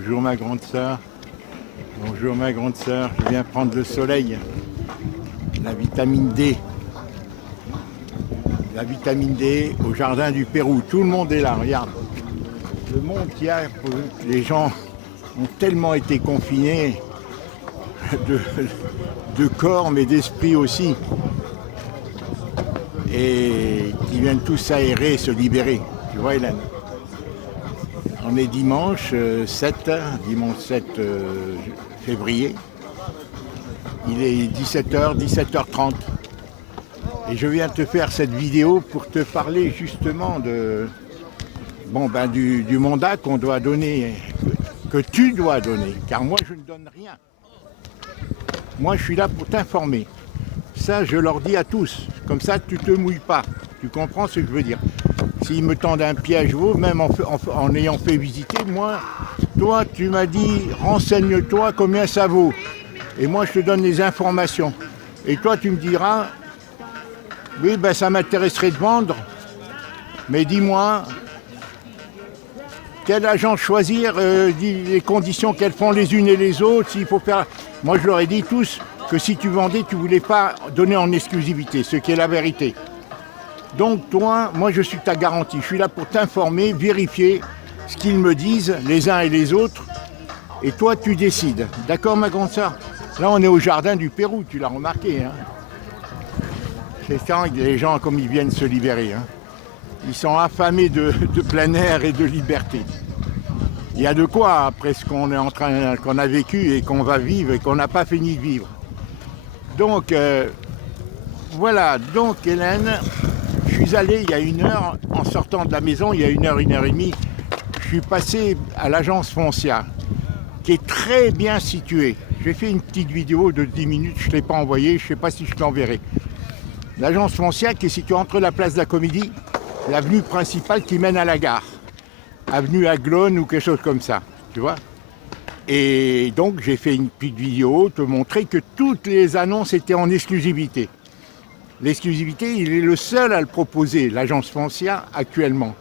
Bonjour ma grande sœur. Bonjour ma grande sœur. Je viens prendre le soleil. La vitamine D. La vitamine D au jardin du Pérou. Tout le monde est là, regarde. Le monde qu'il y a, les gens ont tellement été confinés de corps mais d'esprit aussi. Et qui viennent tous s'aérer, se libérer. Tu vois Hélène? On est dimanche 7 février. Il est 17h, 17h30. Et je viens te faire cette vidéo pour te parler justement du mandat qu'on doit donner, que tu dois donner. Car moi je ne donne rien. Moi je suis là pour t'informer. Ça je leur dis à tous. Comme ça tu te mouilles pas. Tu comprends ce que je veux dire? S'ils me tendent un piège, même en ayant fait visiter, moi, toi, tu m'as dit, renseigne-toi combien ça vaut. Et moi, je te donne les informations. Et toi, tu me diras, oui, ben ça m'intéresserait de vendre, mais dis-moi, quel agent choisir, les conditions qu'elles font les unes et les autres, s'il faut faire... Moi, je leur ai dit tous que si tu vendais, tu ne voulais pas donner en exclusivité, ce qui est la vérité. Donc toi, moi je suis ta garantie, je suis là pour t'informer, vérifier ce qu'ils me disent, les uns et les autres, et toi tu décides. D'accord ma grande sœur? Là on est au jardin du Pérou, tu l'as remarqué. Hein, c'est ça, les gens comme ils viennent se libérer. Hein. Ils sont affamés de plein air et de liberté. Il y a de quoi après ce qu'on est qu'on a vécu et qu'on va vivre et qu'on n'a pas fini de vivre. Donc voilà, donc Hélène... Je suis allé il y a 1 heure, en sortant de la maison, il y a 1 heure et demie, je suis passé à l'agence Foncia, qui est très bien située. J'ai fait une petite vidéo de 10 minutes, je ne l'ai pas envoyée, je ne sais pas si je t'enverrai. L'agence Foncia qui est située entre la place de la Comédie, l'avenue principale qui mène à la gare, avenue Aglone ou quelque chose comme ça, tu vois. Et donc j'ai fait une petite vidéo, te montrer que toutes les annonces étaient en exclusivité. L'exclusivité, il est le seul à le proposer, l'agence Foncia, actuellement.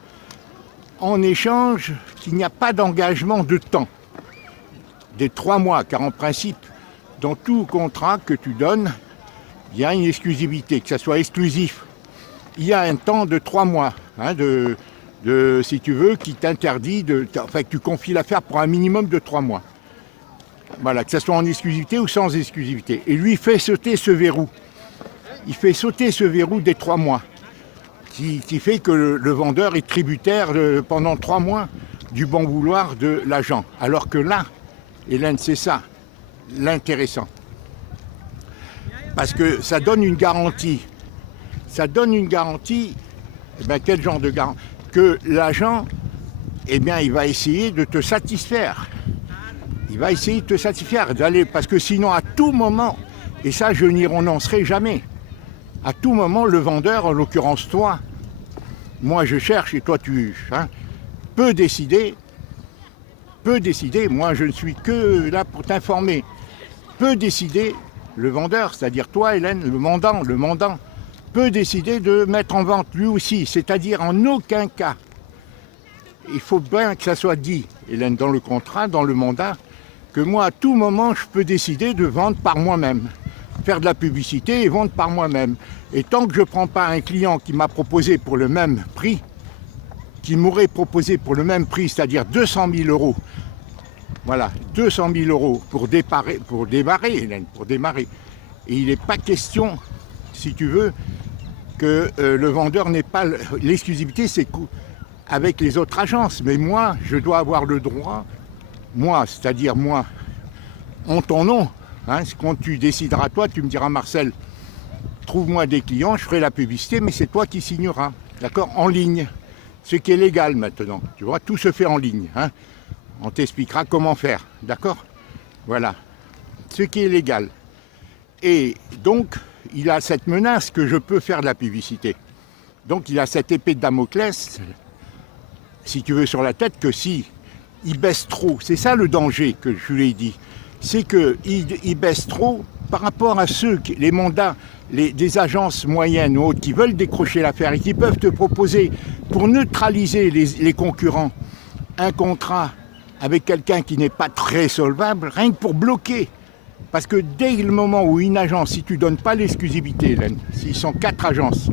En échange, qu'il n'y a pas d'engagement de temps. Des 3 mois, car en principe, dans tout contrat que tu donnes, il y a une exclusivité, que ça soit exclusif. Il y a un temps de 3 mois, hein, si tu veux, qui t'interdit, que tu confies l'affaire pour un minimum de 3 mois. Voilà, que ça soit en exclusivité ou sans exclusivité. Et lui fait sauter ce verrou. Il fait sauter ce verrou des 3 mois, qui fait que le vendeur est tributaire pendant 3 mois du bon vouloir de l'agent. Alors que là, Hélène, c'est ça, l'intéressant. Parce que ça donne une garantie. Ça donne une garantie, quel genre de garantie? Que l'agent, il va essayer de te satisfaire. Il va essayer de te satisfaire, parce que sinon, à tout moment, et ça, je n'y renoncerai jamais. À tout moment, le vendeur, en l'occurrence toi, moi je cherche et toi peut décider, moi je ne suis que là pour t'informer, peut décider, le vendeur, c'est-à-dire toi Hélène, le mandant, peut décider de mettre en vente lui aussi, c'est-à-dire en aucun cas. Il faut bien que ça soit dit, Hélène, dans le contrat, dans le mandat, que moi à tout moment je peux décider de vendre par moi-même. Faire de la publicité et vendre par moi-même. Et tant que je ne prends pas un client qui m'a proposé pour le même prix, qui m'aurait proposé pour le même prix, c'est-à-dire 200 000 €, voilà, 200 000 € pour démarrer, Hélène, pour démarrer. Et il n'est pas question, si tu veux, que le vendeur n'ait pas l'exclusivité, c'est avec les autres agences. Mais moi, je dois avoir le droit, moi, c'est-à-dire moi, en ton nom, hein, quand tu décideras, toi, tu me diras, Marcel, trouve-moi des clients, je ferai la publicité, mais c'est toi qui signeras, d'accord, en ligne. Ce qui est légal maintenant, tu vois, tout se fait en ligne. Hein. On t'expliquera comment faire, d'accord? Voilà, ce qui est légal. Et donc, il a cette menace que je peux faire de la publicité. Donc, il a cette épée de Damoclès, si tu veux, sur la tête, que si il baisse trop, c'est ça le danger que je lui ai dit. C'est qu'ils baissent trop par rapport à ceux, les mandats, des agences moyennes ou autres qui veulent décrocher l'affaire et qui peuvent te proposer, pour neutraliser les concurrents, un contrat avec quelqu'un qui n'est pas très solvable, rien que pour bloquer. Parce que dès le moment où une agence, si tu ne donnes pas l'exclusivité, Hélène, s'ils sont 4 agences,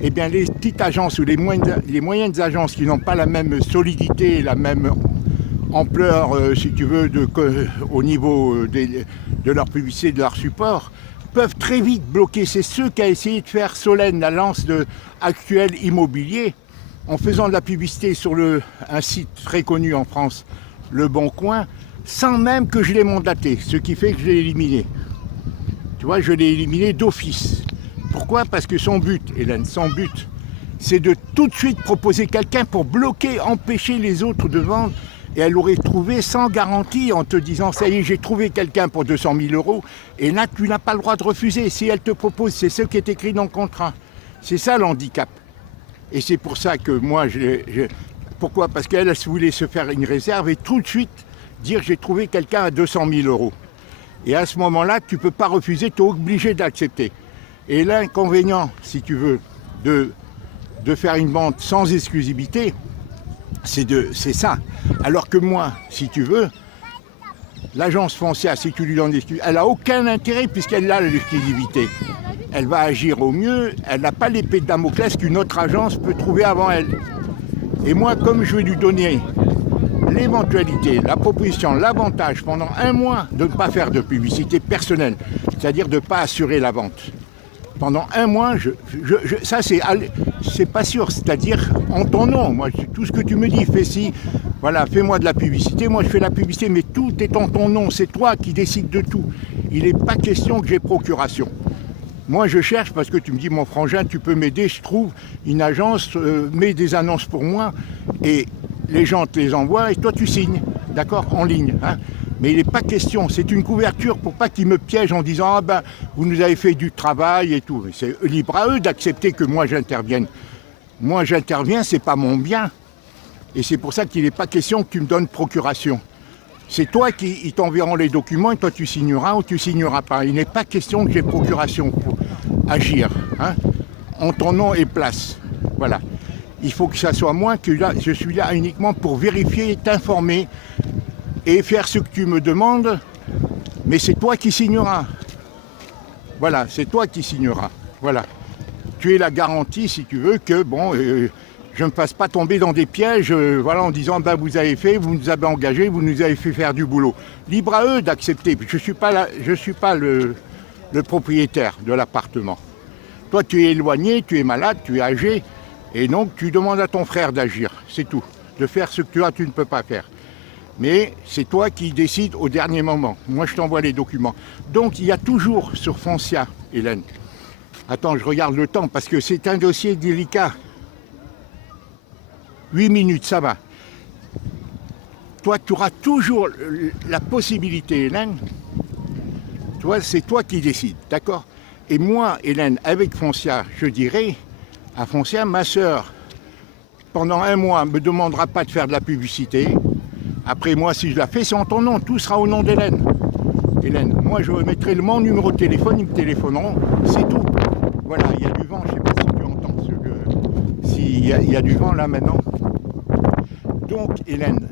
eh bien les petites agences ou les moyennes agences qui n'ont pas la même solidité, la même ampleur, si tu veux, au niveau de leur publicité, de leur support, peuvent très vite bloquer. C'est ce qu'a essayé de faire Solène, l'agence Actuel Immobilier, en faisant de la publicité sur un site très connu en France, Le Bon Coin, sans même que je l'ai mandaté, ce qui fait que je l'ai éliminé. Tu vois, je l'ai éliminé d'office. Pourquoi? Parce que son but, Hélène, son but, c'est de tout de suite proposer quelqu'un pour bloquer, empêcher les autres de vendre. Et elle aurait trouvé sans garantie en te disant, ça y est, j'ai trouvé quelqu'un pour 200 000 euros. Et là, tu n'as pas le droit de refuser. Si elle te propose, c'est ce qui est écrit dans le contrat. C'est ça le handicap. Et c'est pour ça que moi, pourquoi? Parce qu'elle voulait se faire une réserve et tout de suite dire, j'ai trouvé quelqu'un à 200 000 euros. Et à ce moment-là, tu ne peux pas refuser, tu es obligé d'accepter. Et l'inconvénient, si tu veux, de faire une vente sans exclusivité, c'est ça. Alors que moi, si tu veux, l'agence foncière, si tu lui donnes l'exclusivité, elle n'a aucun intérêt puisqu'elle a l'exclusivité. Elle va agir au mieux, elle n'a pas l'épée de Damoclès qu'une autre agence peut trouver avant elle. Et moi, comme je vais lui donner l'éventualité, la proposition, l'avantage pendant 1 mois de ne pas faire de publicité personnelle, c'est-à-dire de ne pas assurer la vente. Pendant 1 mois, ça c'est pas sûr, c'est-à-dire en ton nom. Moi, tout ce que tu me dis, fais ci, voilà, fais-moi de la publicité, moi je fais la publicité, mais tout est en ton nom, c'est toi qui décides de tout. Il n'est pas question que j'ai procuration. Moi je cherche parce que tu me dis, mon frangin, tu peux m'aider, je trouve une agence, mets des annonces pour moi, et les gens te les envoient, et toi tu signes, d'accord, en ligne, hein. Mais il n'est pas question, c'est une couverture pour pas qu'ils me piègent en disant « Ah ben, vous nous avez fait du travail et tout ». C'est libre à eux d'accepter que moi j'intervienne. Moi j'interviens, c'est pas mon bien. Et c'est pour ça qu'il n'est pas question que tu me donnes procuration. C'est toi qui t'enverront les documents et toi tu signeras ou tu signeras pas. Il n'est pas question que j'ai procuration pour agir, hein, en ton nom et place. Voilà. Il faut que ça soit moi que là, je suis là uniquement pour vérifier, t'informer, et faire ce que tu me demandes, mais c'est toi qui signeras. Voilà, c'est toi qui signeras. Voilà. Tu es la garantie, si tu veux, que bon, je ne me fasse pas tomber dans des pièges, voilà, en disant, ben, vous avez fait, vous nous avez engagés, vous nous avez fait faire du boulot. Libre à eux d'accepter. Je ne suis pas le propriétaire de l'appartement. Toi, tu es éloigné, tu es malade, tu es âgé, et donc tu demandes à ton frère d'agir, c'est tout. De faire ce que tu ne peux pas faire. Mais c'est toi qui décides au dernier moment. Moi, je t'envoie les documents. Donc, il y a toujours sur Foncia, Hélène. Attends, je regarde le temps parce que c'est un dossier délicat. 8 minutes, ça va. Toi, tu auras toujours la possibilité, Hélène. Toi, c'est toi qui décides, d'accord? Et moi, Hélène, avec Foncia, je dirais à Foncia, ma sœur, pendant 1 mois, ne me demandera pas de faire de la publicité. Après, moi, si je la fais, c'est en ton nom. Tout sera au nom d'Hélène. Hélène, moi, je mettrai mon numéro de téléphone, ils me téléphoneront, c'est tout. Voilà, il y a du vent, je ne sais pas si tu entends. S'il y a du vent, là, maintenant. Donc, Hélène,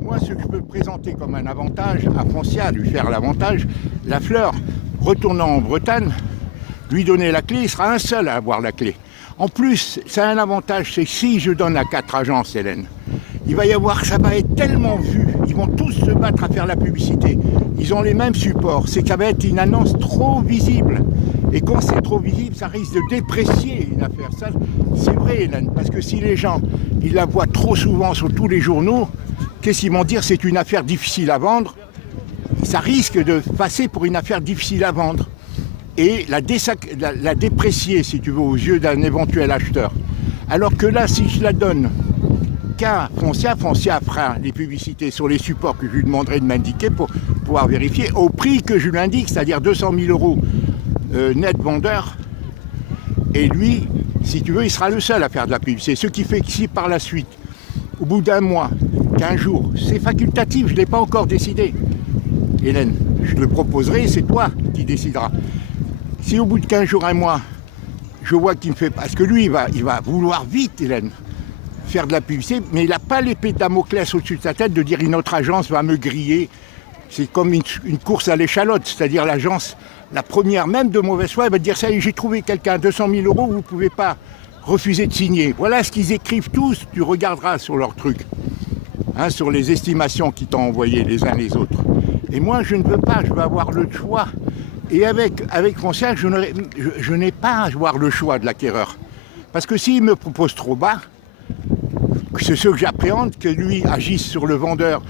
moi, ce que je peux présenter comme un avantage à Foncia, lui faire l'avantage, la fleur, retournant en Bretagne, lui donner la clé, il sera un seul à avoir la clé. En plus, ça a un avantage, c'est que si je donne à 4 agences, Hélène, il va y avoir, ça va être tellement vu, ils vont tous se battre à faire la publicité, ils ont les mêmes supports, c'est que ça va être une annonce trop visible. Et quand c'est trop visible, ça risque de déprécier une affaire. Ça, c'est vrai, Hélène, parce que si les gens, ils la voient trop souvent sur tous les journaux, qu'est-ce qu'ils vont dire? C'est une affaire difficile à vendre. Ça risque de passer pour une affaire difficile à vendre. Et la déprécier, si tu veux, aux yeux d'un éventuel acheteur. Alors que là, si je la donne qu'à Foncia, Foncia fera les publicités sur les supports que je lui demanderai de m'indiquer pour pouvoir vérifier au prix que je lui indique, c'est-à-dire 200 000 euros net vendeur. Et lui, si tu veux, il sera le seul à faire de la publicité. Ce qui fait que si par la suite, au bout d'1 mois, 15 jours, c'est facultatif, je ne l'ai pas encore décidé. Hélène, je le proposerai, c'est toi qui décideras. Si au bout de 15 jours, 1 mois, je vois qu'il me fait... Parce que lui, il va vouloir vite, Hélène. faire de la publicité, mais il n'a pas l'épée de Damoclès au-dessus de sa tête de dire une autre agence va me griller. C'est comme une course à l'échalote, c'est-à-dire l'agence, la première même de mauvaise foi, elle va te dire ça y est, j'ai trouvé quelqu'un à 200 000 €, vous ne pouvez pas refuser de signer. Voilà ce qu'ils écrivent tous, tu regarderas sur leur truc, hein, sur les estimations qu'ils t'ont envoyées les uns les autres. Et moi je ne veux pas, je veux avoir le choix. Et avec Foncia, je n'ai pas à avoir le choix de l'acquéreur. Parce que s'il me propose trop bas, c'est ce que j'appréhende, que lui agisse sur le vendeur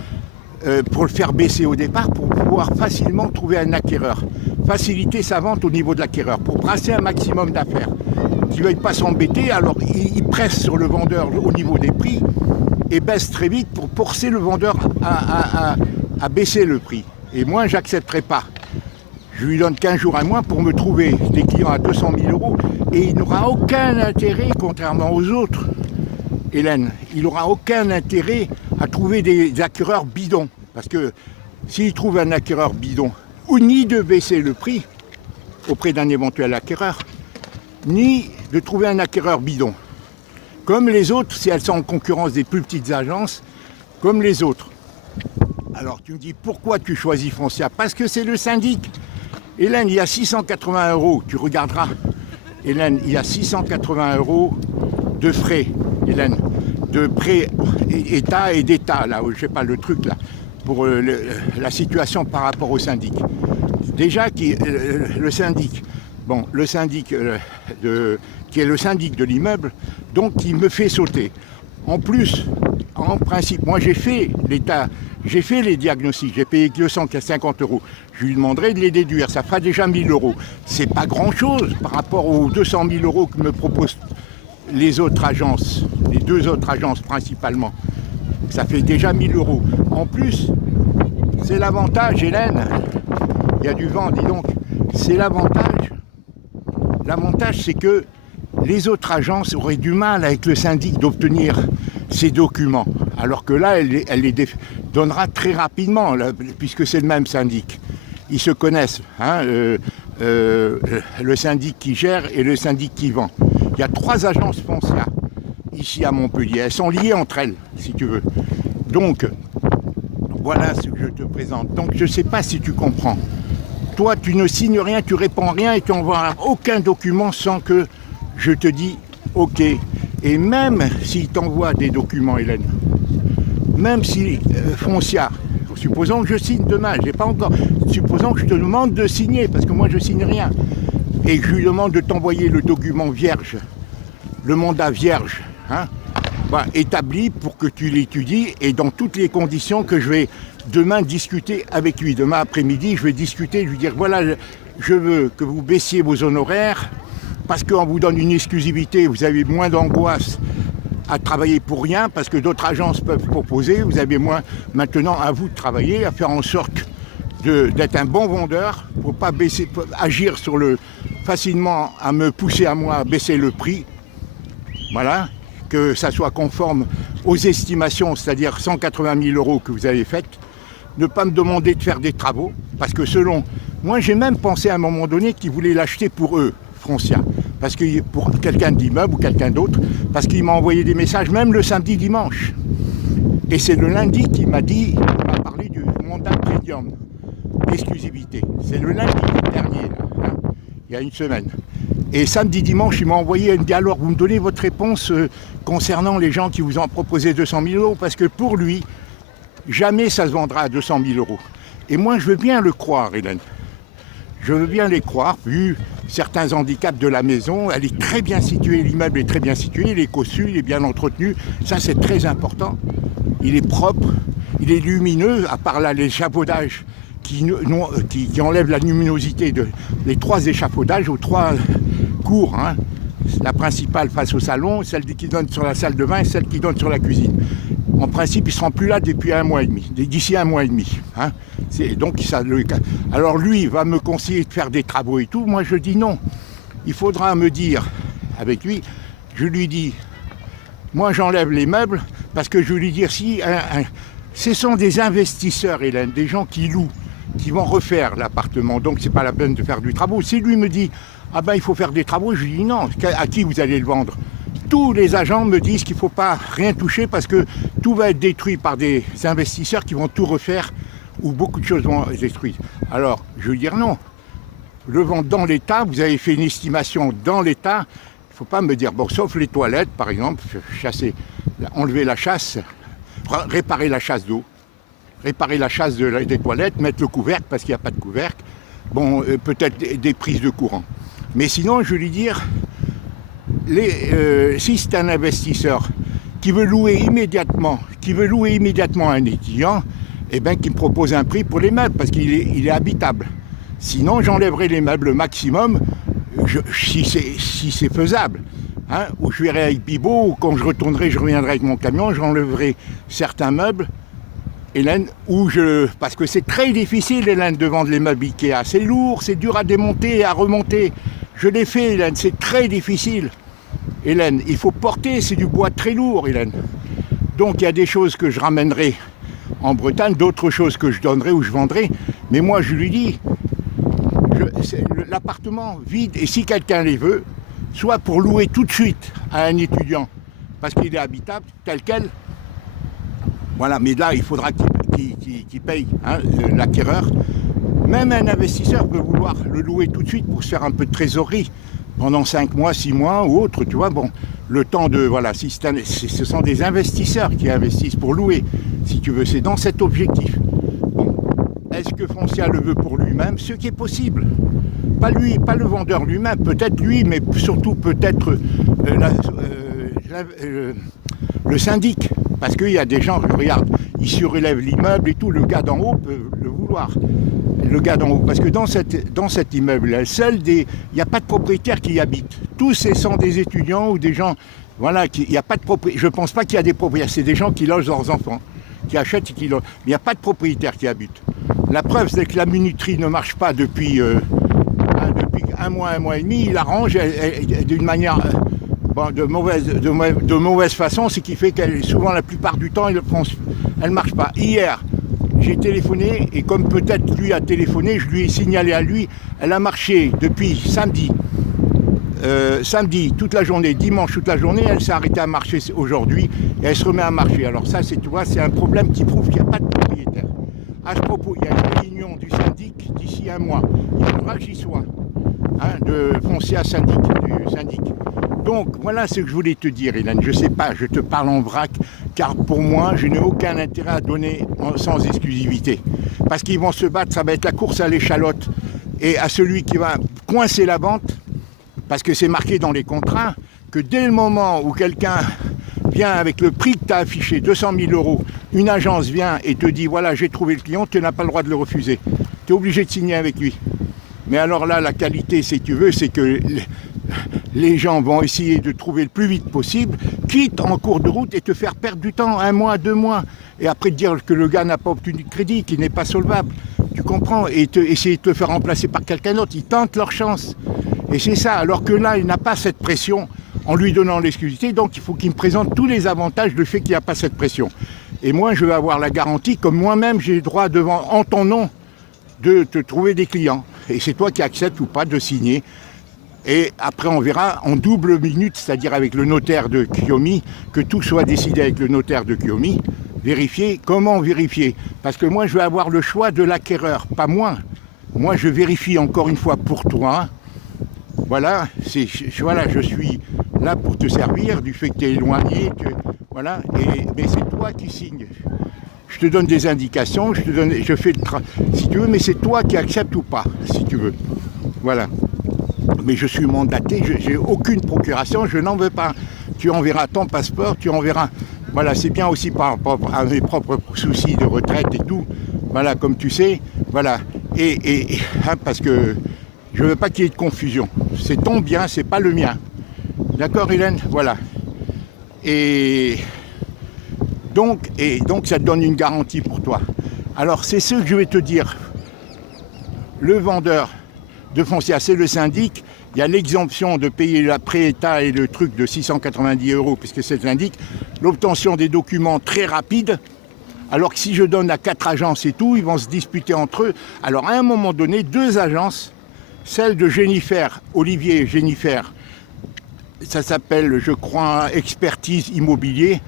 pour le faire baisser au départ, pour pouvoir facilement trouver un acquéreur. Faciliter sa vente au niveau de l'acquéreur, pour brasser un maximum d'affaires. Qu'il ne veuille pas s'embêter, alors il presse sur le vendeur au niveau des prix et baisse très vite pour forcer le vendeur à baisser le prix. Et moi, je n'accepterai pas. Je lui donne 15 jours à moi pour me trouver des clients à 200 000 € et il n'aura aucun intérêt, contrairement aux autres, Hélène, il n'aura aucun intérêt à trouver des acquéreurs bidons. Parce que s'il trouve un acquéreur bidon, ou ni de baisser le prix auprès d'un éventuel acquéreur, ni de trouver un acquéreur bidon. Comme les autres, si elles sont en concurrence des plus petites agences, comme les autres. Alors tu me dis, pourquoi tu choisis Foncia? Parce que c'est le syndic. Hélène, il y a 680 €, tu regarderas. Hélène, il y a 680 € de frais, Hélène, de prêt État et d'État, là, je sais pas, le truc là, pour la situation par rapport au syndic. Déjà, le syndic, bon, le syndic qui est le syndic de l'immeuble, donc il me fait sauter. En plus, en principe, moi j'ai fait l'État, j'ai fait les diagnostics, j'ai payé 250 €. Je lui demanderai de les déduire, ça fera déjà 1 000 €. C'est pas grand-chose par rapport aux 200 000 € que me proposent les autres agences, les deux autres agences principalement. Ça fait déjà 1 000 €. En plus, c'est l'avantage, Hélène, il y a du vent, dis donc, c'est l'avantage. L'avantage, c'est que les autres agences auraient du mal avec le syndic d'obtenir ces documents. Alors que là, elle les donnera très rapidement, là, puisque c'est le même syndic. Ils se connaissent, hein, le syndic qui gère et le syndic qui vend. Il y a 3 agences Foncia ici à Montpellier. Elles sont liées entre elles, si tu veux. Donc, voilà ce que je te présente. Donc, je ne sais pas si tu comprends. Toi, tu ne signes rien, tu réponds rien et tu n'envoies aucun document sans que je te dis OK. Et même s'il t'envoie des documents, Hélène, même si Foncia, supposons que je signe demain, j'ai pas encore, supposons que je te demande de signer, parce que moi je signe rien, et que je lui demande de t'envoyer le document vierge, le mandat vierge, hein, bah, établi pour que tu l'étudies et dans toutes les conditions que je vais demain discuter avec lui. Demain après-midi, je vais discuter, je vais dire voilà, je veux que vous baissiez vos honoraires, parce qu'on vous donne une exclusivité, vous avez moins d'angoisse à travailler pour rien, parce que d'autres agences peuvent proposer, vous avez moins maintenant à vous de travailler, à faire en sorte d'être un bon vendeur, pour ne pas baisser, pour agir sur facilement à me pousser à moi à baisser le prix, voilà, que ça soit conforme aux estimations, c'est-à-dire 180 000 € que vous avez faites, ne pas me demander de faire des travaux, parce que selon, moi j'ai même pensé à un moment donné qu'ils voulaient l'acheter pour eux, Foncia, parce que pour quelqu'un d'immeuble ou quelqu'un d'autre, parce qu'il m'a envoyé des messages même le samedi dimanche. Et c'est le lundi qu'il m'a parlé du mandat premium, exclusivité. C'est le lundi dernier, là, hein, il y a une semaine. Et samedi dimanche, il m'a envoyé, il me dit alors vous me donnez votre réponse concernant les gens qui vous ont proposé 200 000 €, parce que pour lui, jamais ça se vendra à 200 000 €. Et moi je veux bien le croire, Hélène. Je veux bien les croire, vu certains handicaps de la maison. Elle est très bien située, l'immeuble est très bien situé, il est cossu, il est bien entretenu. Ça, c'est très important. Il est propre, il est lumineux, à part là l'échafaudage qui enlève la luminosité les 3 échafaudages aux 3 cours. Hein. La principale face au salon, celle qui donne sur la salle de bain et celle qui donne sur la cuisine. En principe, ils ne seront plus là depuis 1 mois et demi, d'ici 1 mois et demi. Hein. Donc, alors lui va me conseiller de faire des travaux et tout. Moi, je dis non. Il faudra me dire, avec lui, je lui dis, moi j'enlève les meubles, parce que je lui dis, si ce sont des investisseurs, Hélène, des gens qui louent, qui vont refaire l'appartement, donc c'est pas la peine de faire du travaux. Si lui me dit, ah ben il faut faire des travaux, je lui dis non, à qui vous allez le vendre? tous les agents me disent qu'il ne faut pas rien toucher parce que tout va être détruit par des investisseurs qui vont tout refaire ou beaucoup de choses vont être détruites. Alors, je veux dire non. Le vendre dans l'État, vous avez fait une estimation dans l'État, il ne faut pas me dire, bon, sauf les toilettes, par exemple, chasser, enlever la chasse, réparer la chasse d'eau, réparer la chasse des toilettes, mettre le couvercle parce qu'il n'y a pas de couvercle, bon, peut-être des prises de courant. Mais sinon, je veux lui dire, si c'est un investisseur qui veut louer immédiatement à un étudiant, eh bien, qu'il me propose un prix pour les meubles, parce qu'il est habitable. Sinon, j'enlèverai les meubles le maximum, si c'est faisable. Hein, ou je verrai avec Bibo, ou quand je retournerai, je reviendrai avec mon camion, j'enlèverai certains meubles, Hélène, parce que c'est très difficile, Hélène, de vendre les meubles Ikea. C'est lourd, c'est dur à démonter et à remonter. Je l'ai fait, Hélène, c'est très difficile. Hélène, il faut porter, c'est du bois très lourd, Hélène. Donc il y a des choses que je ramènerai en Bretagne, d'autres choses que je donnerai ou je vendrai. Mais moi, je lui dis, l'appartement vide, et si quelqu'un les veut, soit pour louer tout de suite à un étudiant, parce qu'il est habitable, tel quel, voilà, mais là, il faudra qu'il paye hein, l'acquéreur. Même un investisseur peut vouloir le louer tout de suite pour se faire un peu de trésorerie, pendant 5 mois, 6 mois ou autre, tu vois, bon, le temps de, voilà, si ce sont des investisseurs qui investissent pour louer, si tu veux, c'est dans cet objectif. Bon, est-ce que Foncia le veut pour lui-même? Ce qui est possible. Pas lui, pas le vendeur lui-même, peut-être lui, mais surtout peut-être le syndic. Parce qu'il y a des gens, regarde, ils surélèvent l'immeuble et tout, le gars d'en haut peut le vouloir. Le gars d'en haut, parce que dans cet immeuble, il n'y a pas de propriétaires qui y habitent. Tous ce sont des étudiants ou des gens, voilà, il n'y a pas de propriétaires. Je ne pense pas qu'il y a des propriétaires, c'est des gens qui logent leurs enfants, qui achètent et qui logent. Mais il n'y a pas de propriétaires qui habitent. La preuve, c'est que la minuterie ne marche pas depuis un mois et demi. Il arrange d'une manière bon, de mauvaise façon, ce qui fait qu'elle, souvent, la plupart du temps, elle ne marche pas. Hier, j'ai téléphoné et comme peut-être lui a téléphoné, je lui ai signalé à lui, elle a marché depuis samedi toute la journée, dimanche toute la journée, elle s'est arrêtée à marcher aujourd'hui et elle se remet à marcher. Alors ça, tu vois, c'est un problème qui prouve qu'il n'y a pas de propriétaire. À ce propos, il y a une réunion du syndic d'ici un mois. Il faudra que j'y sois, hein, de Foncia syndic, du syndic. Donc voilà ce que je voulais te dire, Hélène. Je ne sais pas, je te parle en vrac, car pour moi, je n'ai aucun intérêt à donner sans exclusivité. Parce qu'ils vont se battre, ça va être la course à l'échalote et à celui qui va coincer la vente, parce que c'est marqué dans les contrats, que dès le moment où quelqu'un vient avec le prix que tu as affiché, 200 000 €, une agence vient et te dit, voilà, j'ai trouvé le client, tu n'as pas le droit de le refuser. Tu es obligé de signer avec lui. Mais alors là, la qualité, si tu veux, c'est que les gens vont essayer de trouver le plus vite possible, quitte en cours de route et te faire perdre du temps, 1 mois, 2 mois, et après te dire que le gars n'a pas obtenu de crédit, qu'il n'est pas solvable. Tu comprends? Et essayer de te faire remplacer par quelqu'un d'autre. Ils tentent leur chance. Et c'est ça. Alors que là, il n'a pas cette pression en lui donnant l'exclusivité. Donc il faut qu'il me présente tous les avantages du fait qu'il n'y a pas cette pression. Et moi, je vais avoir la garantie, comme moi-même, j'ai le droit devant, en ton nom, de te trouver des clients. Et c'est toi qui acceptes ou pas de signer. Et après, on verra en double minute, c'est-à-dire avec le notaire de Kiyomi, que tout soit décidé avec le notaire de Kiyomi. Vérifier, comment vérifier? Parce que moi, je vais avoir le choix de l'acquéreur, pas moi. Moi, je vérifie encore une fois pour toi. Voilà, voilà, je suis là pour te servir, du fait que tu es éloigné, voilà, mais c'est toi qui signes. Je te donne des indications, je fais le travail, si tu veux, mais c'est toi qui acceptes ou pas, si tu veux. Voilà. Mais je suis mandaté, je n'ai aucune procuration, je n'en veux pas. Tu enverras ton passeport, tu enverras. Voilà, c'est bien aussi par rapport à mes propres soucis de retraite et tout. Voilà, comme tu sais, voilà. Hein, parce que je ne veux pas qu'il y ait de confusion. C'est ton bien, c'est pas le mien. D'accord, Hélène? Voilà. Et donc, ça te donne une garantie pour toi. Alors, c'est ce que je vais te dire. Le vendeur de Foncia, c'est le syndic. Il y a l'exemption de payer l'après-état et le truc de 690 €, puisque c'est le syndic. L'obtention des documents très rapide. Alors que si je donne à 4 agences et tout, ils vont se disputer entre eux. Alors, à un moment donné, 2 agences, celle de Jennifer, Olivier et Jennifer, ça s'appelle, je crois, Expertise Immobilier,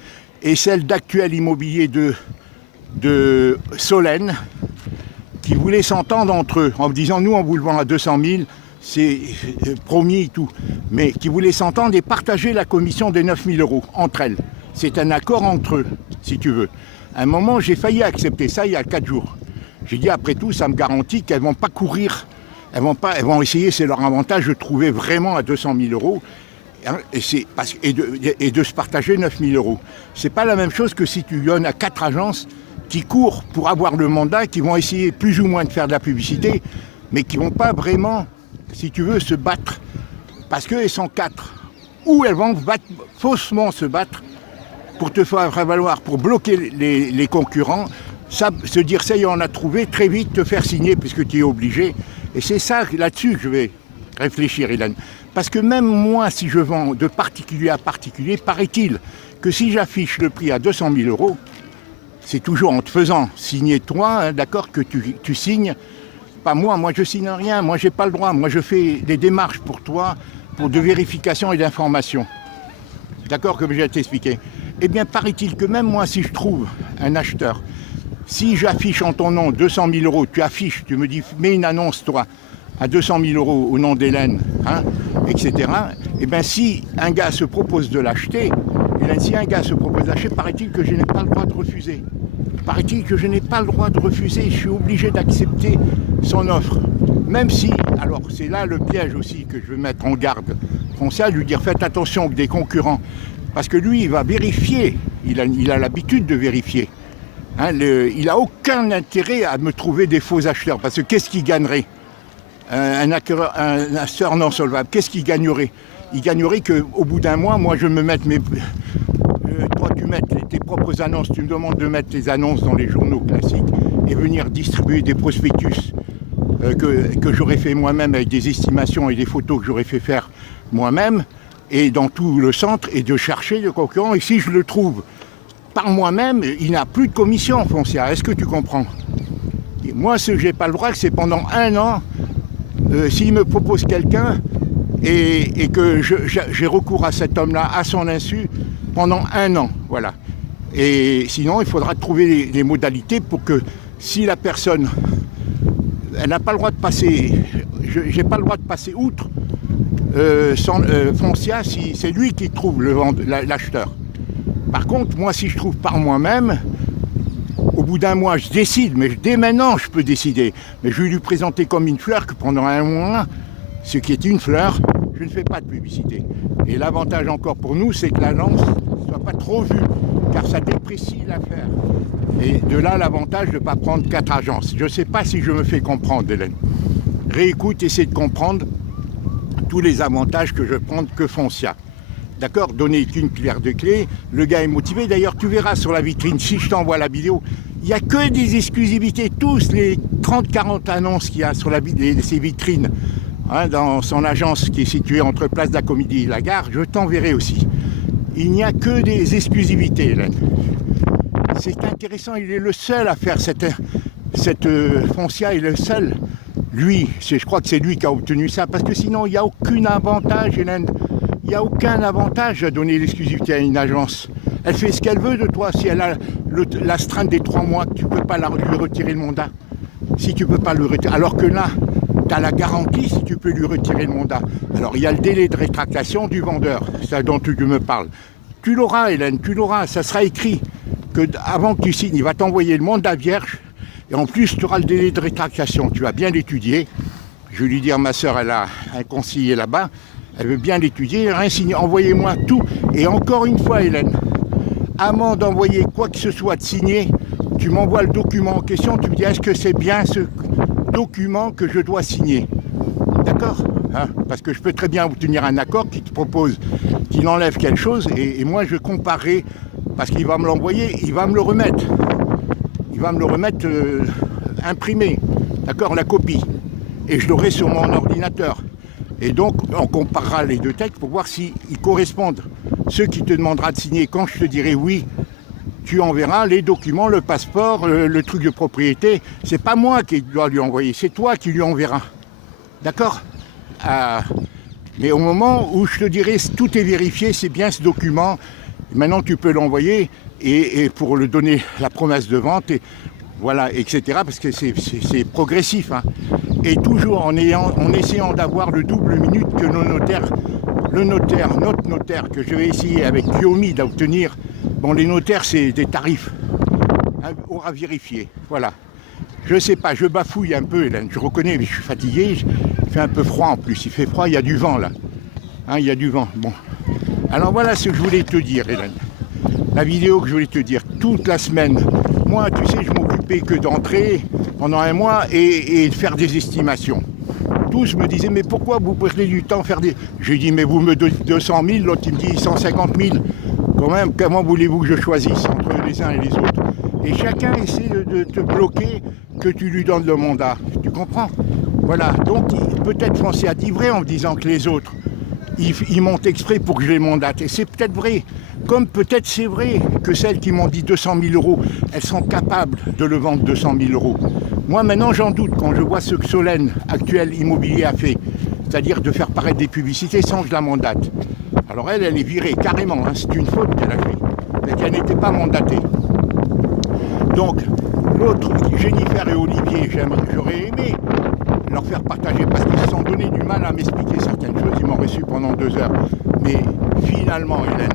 et celle d'Actuel Immobilier de Solène, qui voulaient s'entendre entre eux, en me disant, nous, on vous le vend à 200 000, c'est promis et tout, mais qui voulaient s'entendre et partager la commission des 9 000 € entre elles. C'est un accord entre eux, si tu veux. À un moment, j'ai failli accepter ça il y a 4 jours. J'ai dit, après tout, ça me garantit qu'elles ne vont pas courir, elles vont essayer, c'est leur avantage, de trouver vraiment à 200 000 €, hein, et de se partager 9 000 €. C'est pas la même chose que si tu donnes à 4 agences qui courent pour avoir le mandat, qui vont essayer plus ou moins de faire de la publicité, mais qui ne vont pas vraiment, si tu veux, se battre, parce qu'elles sont 4. Ou elles vont faussement se battre pour te faire valoir, pour bloquer les concurrents, se dire ça y est, on a trouvé, très vite te faire signer, puisque tu es obligé. Et c'est ça, là-dessus, que je vais réfléchir, Hélène. Parce que même moi, si je vends de particulier à particulier, paraît-il que si j'affiche le prix à 200 000 €, c'est toujours en te faisant signer toi, hein, d'accord, que tu signes. Pas moi je signe rien, moi j'ai pas le droit, moi je fais des démarches pour toi, pour de vérification et d'information. D'accord, comme j'ai t'expliqué. Eh bien, paraît-il que même moi, si je trouve un acheteur, si j'affiche en ton nom 200 000 €, tu affiches, tu me dis, mets une annonce toi, à 200 000 € au nom d'Hélène, hein, etc. Eh bien, si un gars se propose de l'acheter, paraît-il que je n'ai pas le droit de refuser. Paraît-il que je n'ai pas le droit de refuser, je suis obligé d'accepter son offre. Même si, alors c'est là le piège aussi que je veux mettre en garde Foncia, lui dire faites attention que des concurrents, parce que lui il va vérifier, il a l'habitude de vérifier. Hein, il n'a aucun intérêt à me trouver des faux acheteurs, parce que qu'est-ce qu'il gagnerait? Un acheteur non solvable, qu'est-ce qu'il gagnerait? Il gagnerait qu'au bout d'un mois, moi je me mette toi tu mets tes propres annonces, tu me demandes de mettre tes annonces dans les journaux classiques et venir distribuer des prospectus que j'aurais fait moi-même avec des estimations et des photos que j'aurais fait faire moi-même et dans tout le centre, et de chercher le concurrent. Et si je le trouve par moi-même, il n'a plus de commission foncière. Est-ce que tu comprends? Et moi, ce que je n'ai pas le droit, c'est pendant 1 an, s'il me propose quelqu'un et que j'ai recours à cet homme-là à son insu pendant 1 an, voilà. Et sinon, il faudra trouver les modalités pour que si la personne, elle n'a pas le droit de passer, j'ai pas le droit de passer outre Foncia si c'est lui qui trouve l'acheteur. Par contre, moi, si je trouve par moi-même, au bout d'1 mois, je décide, mais dès maintenant, je peux décider. Mais je vais lui présenter comme une fleur que pendant 1 mois, ce qui est une fleur, je ne fais pas de publicité. Et l'avantage encore pour nous, c'est que l'annonce ne soit pas trop vue, car ça déprécie l'affaire. Et de là, l'avantage de ne pas prendre 4 agences. Je ne sais pas si je me fais comprendre, Hélène. Réécoute, essaie de comprendre tous les avantages que je prends que Foncia. D'accord, donner une pierre de clé, le gars est motivé. D'ailleurs, tu verras sur la vitrine, si je t'envoie la vidéo, il n'y a que des exclusivités. Tous les 30-40 annonces qu'il y a sur ces vitrines, hein, dans son agence qui est située entre Place de la Comédie et la Gare, je t'enverrai aussi. Il n'y a que des exclusivités, Hélène. C'est intéressant, il est le seul à faire cette Foncia, est le seul. Lui, je crois que c'est lui qui a obtenu ça, parce que sinon, il n'y a aucun avantage, Hélène. Il n'y a aucun avantage à donner l'exclusivité à une agence. Elle fait ce qu'elle veut de toi. Si elle a l'astreinte des 3 mois, tu ne peux pas lui retirer le mandat. Si tu ne peux pas le retirer. Alors que là, tu as la garantie si tu peux lui retirer le mandat. Alors il y a le délai de rétractation du vendeur, c'est dont tu me parles. Tu l'auras, Hélène, tu l'auras. Ça sera écrit que avant que tu signes, il va t'envoyer le mandat vierge. Et en plus, tu auras le délai de rétractation. Tu vas bien l'étudier. Je vais lui dire, ma soeur, elle a un conseiller là-bas. Elle veut bien l'étudier, rien signer, envoyez-moi tout. Et encore une fois, Hélène, avant d'envoyer quoi que ce soit de signer, tu m'envoies le document en question, tu me dis est-ce que c'est bien ce document que je dois signer? D'accord, hein? Parce que je peux très bien obtenir un accord qui te propose, qu'il enlève quelque chose, et moi je comparerai, parce qu'il va me l'envoyer, il va me le remettre. Il va me le remettre imprimé, d'accord, la copie. Et je l'aurai sur mon ordinateur. Et donc, on comparera les 2 textes pour voir s'ils correspondent. Ceux qui te demandera de signer, quand je te dirai oui, tu enverras les documents, le passeport, le truc de propriété. C'est pas moi qui dois lui envoyer, c'est toi qui lui enverras. D'accord? Mais au moment où je te dirai tout est vérifié, c'est bien ce document, maintenant tu peux l'envoyer et pour le donner la promesse de vente, et voilà, etc. Parce que c'est progressif. Hein. Et toujours en essayant d'avoir le double minute que nos notaires, notre notaire, que je vais essayer avec Yomi d'obtenir. Bon, les notaires, c'est des tarifs. Hein, aura vérifié. Voilà. Je sais pas, je bafouille un peu, Hélène. Je reconnais, mais je suis fatigué. Il fait un peu froid en plus. Il fait froid, il y a du vent là. Hein, il y a du vent. Bon. Alors voilà ce que je voulais te dire, Hélène. La vidéo que je voulais te dire toute la semaine. Moi, tu sais, je m'occupais que d'entrer pendant un mois et de faire des estimations. Tous me disaient, mais pourquoi vous prenez du temps à faire des... J'ai dit, mais vous me donnez 200 000, l'autre il me dit 150 000. Quand même, comment voulez-vous que je choisisse entre les uns et les autres? Et chacun essaie de te bloquer que tu lui donnes le mandat. Tu comprends? Voilà, donc peut-être Français a dit vrai en me disant que les autres, ils m'ont exprès pour que je les mandate. Et c'est peut-être vrai. Comme peut-être c'est vrai que celles qui m'ont dit 200 000 euros, elles sont capables de le vendre 200 000 euros. Moi maintenant j'en doute quand je vois ce que Solène, actuel immobilier, a fait. C'est-à-dire de faire paraître des publicités sans que je la mandate. Alors elle est virée carrément, hein, c'est une faute qu'elle a fait. Mais qu'elle n'était pas mandatée. Donc l'autre, Jennifer et Olivier, j'aurais aimé leur faire partager parce qu'ils se sont donné du mal à m'expliquer certaines choses. Ils m'ont reçu pendant 2 heures. Mais finalement, Hélène,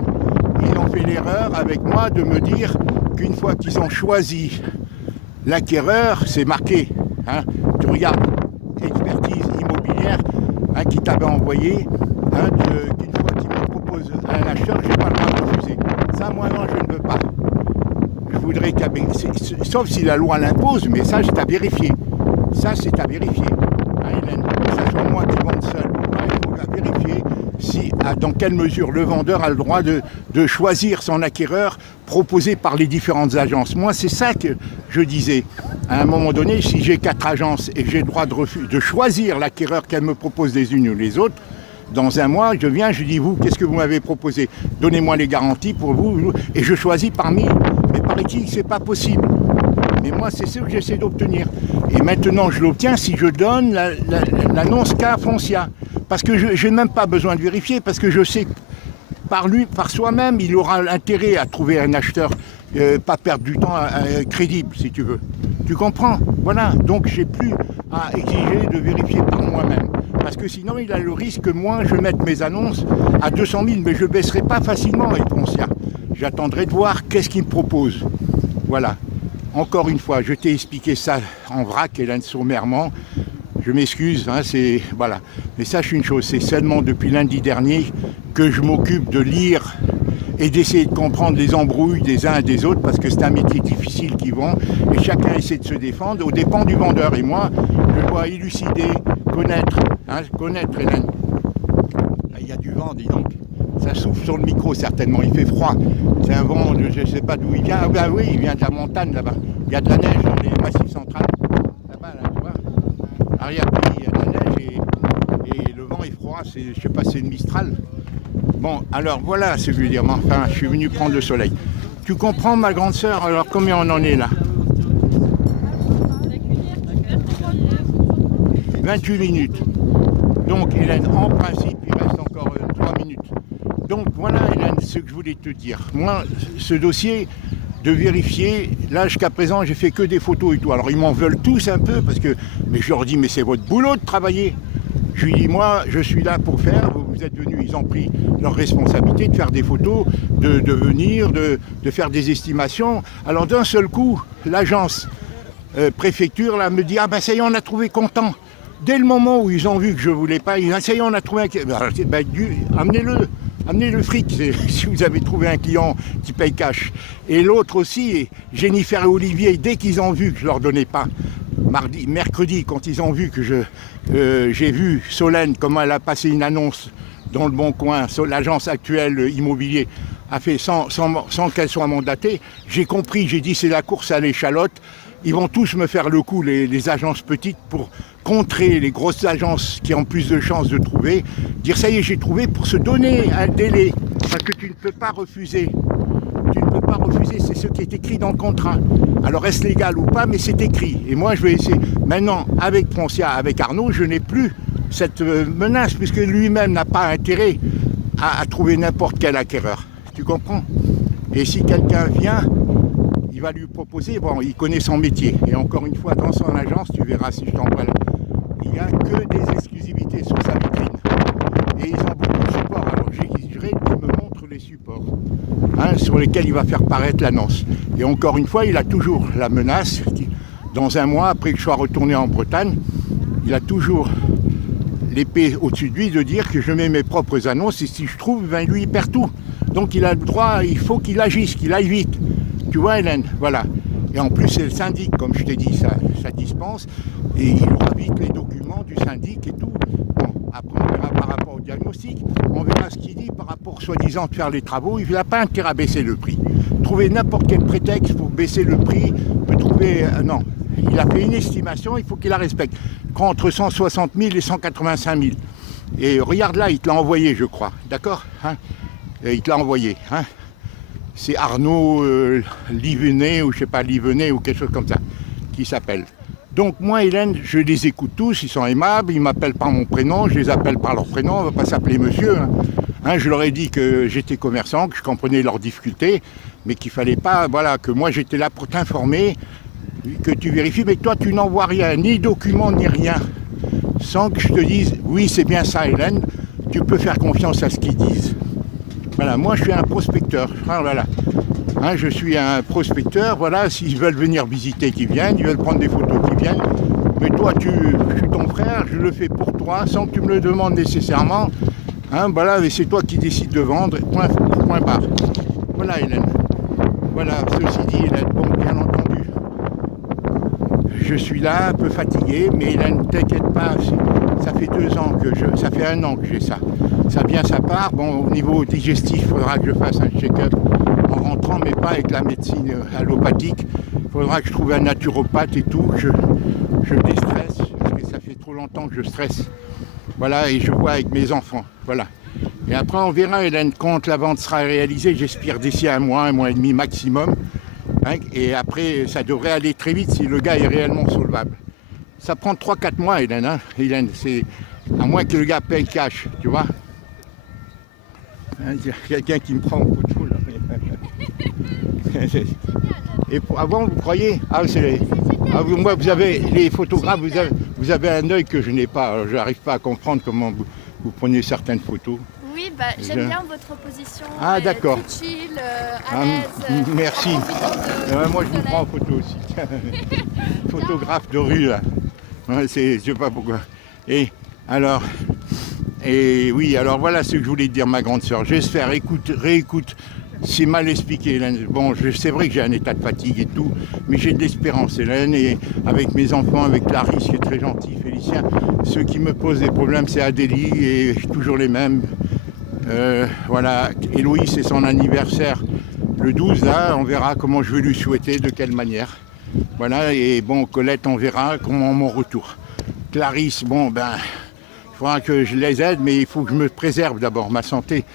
ils ont fait l'erreur avec moi de me dire qu'une fois qu'ils ont choisi l'acquéreur, c'est marqué. Hein, tu regardes, expertise immobilière hein, qui t'avait envoyé, hein, qu'une fois qu'ils me proposent un acheteur, je n'ai pas le droit de refuser. Ça, moi, non, je ne veux pas. Je voudrais sauf si la loi l'impose, mais ça, c'est à vérifier. Ça, c'est à vérifier. Hein, Hélène, que ce soit moi qui vende seul. Hein, il faut vérifier si, dans quelle mesure le vendeur a le droit de choisir son acquéreur proposé par les différentes agences. Moi, c'est ça que je disais. À un moment donné, si j'ai 4 agences et que j'ai le droit de choisir l'acquéreur qu'elles me proposent les unes ou les autres, dans un mois, je viens, je dis, vous, qu'est-ce que vous m'avez proposé? Donnez-moi les garanties pour vous, et je choisis parmi. Mais paraît-il, c'est pas possible. Mais moi, c'est ce que j'essaie d'obtenir. Et maintenant, je l'obtiens si je donne l'annonce qu'a Foncia. Parce que je n'ai même pas besoin de vérifier, parce que je sais que par soi-même, il aura intérêt à trouver un acheteur, pas perdre du temps crédible, si tu veux. Tu comprends? Voilà, donc j'ai plus à exiger de vérifier par moi-même. Parce que sinon, il a le risque que moi, je mette mes annonces à 200 000, mais je ne baisserai pas facilement avec Foncia. J'attendrai de voir qu'est-ce qu'il me propose. Voilà. Encore une fois, je t'ai expliqué ça en vrac, Hélène, sommairement. Je m'excuse, hein, c'est... Voilà. Mais sache une chose, c'est seulement depuis lundi dernier que je m'occupe de lire et d'essayer de comprendre les embrouilles des uns et des autres, parce que c'est un métier difficile qu'ils vont, et chacun essaie de se défendre aux dépens du vendeur. Et moi, je dois élucider, connaître, hein, connaître, Hélène. Là, il y a du vent, dis donc. Ça souffle sur le micro, certainement, il fait froid. C'est un vent, je ne sais pas d'où il vient. Ah ben oui, il vient de la montagne, là-bas. Il y a de la neige dans les massifs centraux. Là-bas, là, tu vois. Arrière-pays, il y a de la neige et le vent est froid, je ne sais pas, c'est une Mistral. Bon, alors voilà ce que je veux dire, mais enfin, je suis venu prendre le soleil. Tu comprends, ma grande sœur, alors combien on en est là? 28 minutes. Donc, Hélène, en principe, il reste encore 3 minutes. Donc, voilà, Hélène, ce que je voulais te dire. Moi, ce dossier de vérifier, là, jusqu'à présent, j'ai fait que des photos et tout. Alors, ils m'en veulent tous un peu, parce que... Mais je leur dis, mais c'est votre boulot de travailler. Je lui dis, moi, je suis là pour faire. Vous êtes venus, ils ont pris leur responsabilité de faire des photos, de venir, de faire des estimations. Alors, d'un seul coup, l'agence préfecture là, me dit, ah ben ça y est, on a trouvé content. Dès le moment où ils ont vu que je ne voulais pas, ils disent, ah, ça y est, on a trouvé un... Ben, amenez le fric, si vous avez trouvé un client qui paye cash. Et l'autre aussi, Jennifer et Olivier, dès qu'ils ont vu que je ne leur donnais pas, mercredi, quand ils ont vu que j'ai vu Solène, comment elle a passé une annonce dans le Bon Coin, l'agence actuelle immobilier a fait sans qu'elle soit mandatée, j'ai compris, j'ai dit c'est la course à l'échalote. Ils vont tous me faire le coup, les agences petites, pour contrer les grosses agences qui ont plus de chances de trouver. Dire ça y est, j'ai trouvé, pour se donner un délai. Parce que tu ne peux pas refuser. Tu ne peux pas refuser, c'est ce qui est écrit dans le contrat. Alors est-ce légal ou pas, mais c'est écrit. Et moi je vais essayer. Maintenant, avec Foncia, avec Arnaud, je n'ai plus cette menace, puisque lui-même n'a pas intérêt à trouver n'importe quel acquéreur. Tu comprends? Et si quelqu'un vient, il va lui proposer, bon, il connaît son métier. Et encore une fois, dans son agence, tu verras si je t'envoie là, il n'y a que des exclusivités sur sa vitrine. Et ils ont beaucoup de supports. Alors j'exigerais qu'il me montre les supports sur lesquels il va faire paraître l'annonce. Et encore une fois, il a toujours la menace, dans un mois, après que je sois retourné en Bretagne, il a toujours l'épée au-dessus de lui de dire que je mets mes propres annonces et si je trouve, ben lui il perd tout. Donc il a le droit, il faut qu'il agisse, qu'il aille vite. Tu vois Hélène, voilà. Et en plus c'est le syndic, comme je t'ai dit, ça dispense et il aura vite les documents du syndic et tout. Bon, après on verra par rapport au diagnostic, on verra ce qu'il dit par rapport soi-disant de faire les travaux, il n'a pas intérêt à baisser le prix. Trouver n'importe quel prétexte pour baisser le prix, peut trouver, non. Il a fait une estimation, il faut qu'il la respecte. Entre 160 000 et 185 000. Et regarde là, il te l'a envoyé, je crois. D'accord, hein? Et il te l'a envoyé. Hein? C'est Arnaud Livenet, ou je sais pas, Livenet, ou quelque chose comme ça, qui s'appelle. Donc moi, Hélène, je les écoute tous, ils sont aimables, ils m'appellent par mon prénom, je les appelle par leur prénom, on ne va pas s'appeler monsieur. Hein, je leur ai dit que j'étais commerçant, que je comprenais leurs difficultés, mais qu'il ne fallait pas, voilà, que moi j'étais là pour t'informer, que tu vérifies, mais toi tu n'envoies rien, ni document, ni rien, sans que je te dise, oui c'est bien ça Hélène, tu peux faire confiance à ce qu'ils disent. Voilà, moi je suis un prospecteur, hein, voilà. Hein, je suis un prospecteur, voilà, s'ils veulent venir visiter, qu'ils viennent, ils veulent prendre des photos, qu'ils viennent, mais toi je suis ton frère, je le fais pour toi, sans que tu me le demandes nécessairement, hein, voilà, et c'est toi qui décides de vendre, point barre. Voilà Hélène, voilà, ceci dit Hélène, bon, bien entendu. Je suis là, un peu fatigué, mais Hélène, ne t'inquiète pas, ça fait 2 ans ça fait 1 an que j'ai ça. Ça vient, ça part. Bon, au niveau digestif, il faudra que je fasse un check-up en rentrant, mais pas avec la médecine allopathique. Il faudra que je trouve un naturopathe et tout, que je déstresse, parce que ça fait trop longtemps que je stresse. Voilà, et je vois avec mes enfants, voilà. Et après, on verra, Hélène, quand la vente sera réalisée, j'espère d'ici 1 mois et demi maximum. Hein, et après, ça devrait aller très vite si le gars est réellement solvable. Ça prend 3-4 mois, Hélène. Hein, Hélène, c'est à moins que le gars paye cash, tu vois. Hein, il y a quelqu'un qui me prend en photo là. Et avant, vous croyez? Moi, vous avez les photographes, vous avez un œil que je n'ai pas. Alors, je n'arrive pas à comprendre comment vous prenez certaines photos. Oui, bah, j'aime bien votre position. Ah d'accord. Chill, à l'aise. Merci. Moi je vous prends en photo aussi. Photographe de rue là. Ouais, je sais pas pourquoi. Et oui, alors voilà ce que je voulais te dire ma grande sœur. J'espère, réécoute. C'est mal expliqué Hélène. Bon, c'est vrai que j'ai un état de fatigue et tout, mais j'ai de l'espérance Hélène, et avec mes enfants, avec Clarisse qui est très gentil, Félicien, ceux qui me posent des problèmes c'est Adélie et toujours les mêmes. Voilà, Héloïse c'est son anniversaire le 12 là, on verra comment je vais lui souhaiter, de quelle manière. Voilà, et bon, Colette, on verra comment mon retour. Clarisse, bon ben, il faudra que je les aide, mais il faut que je me préserve d'abord, ma santé.